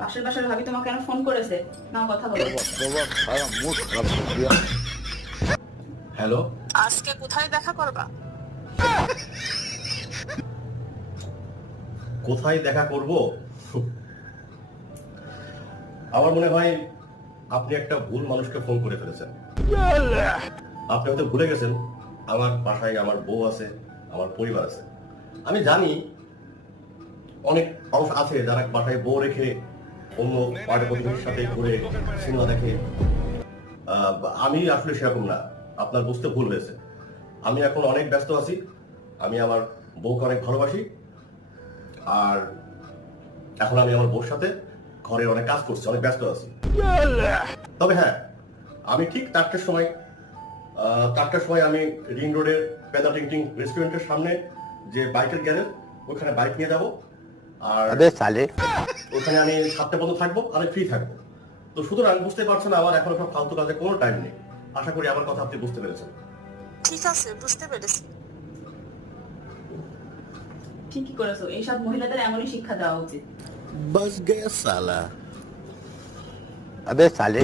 পাশের বাসার ভাবি তোমাকে কেন ফোন করেছে? নাও কথা বলো। হ্যালো, আজকে কোথায় দেখা করবা? কোথায় দেখা করব? আমার মনে হয় আপনি একটা ভুল মানুষকে ফোন করে ফেলেছেন। আপনি হয়তো ভুলে গেছেন আমার বাসায় আমার বউ আছে, আমার পরিবার আছে। আমি জানি অনেক মানুষ আছে যারা বাসায় বউ রেখে অন্য পাড়া প্রতিবেশীর সাথে ঘুরে সিনেমা দেখে। আমি আসলে সেরকম না, আপনার বুঝতে ভুল হয়েছে। আমি এখন অনেক ব্যস্ত আছি। আমি আমার বউকে অনেক ভালোবাসি, আর এখন আমি আমার বউর সাথে ঘরে অনেক কাজ করছি, অনেক ব্যস্ত আছি। তবে হ্যাঁ, আমি ঠিক 4টার সময় আমি রিং রোডের পেদা টিং রেস্টুরেন্টের সামনে যে বাইকের গ্যারেজ, ওখানে বাইক নিয়ে যাবো। আর ওখানে আমি 7টা পর্যন্ত থাকবো, আমি ফ্রি থাকবো। তো সুতরাং বুঝতে পারছেন আমার এখন সব ফালতু কাজে কোনো টাইম নেই। আশা করি আমার কথা আপনি বুঝতে পেরেছেন। ঠিক আছে, বুঝতে পেরেছি। ঠিকই করেছো, এইসব মহিলাদের এমনই শিক্ষা দেওয়া উচিত। बस गया साला। अबे साले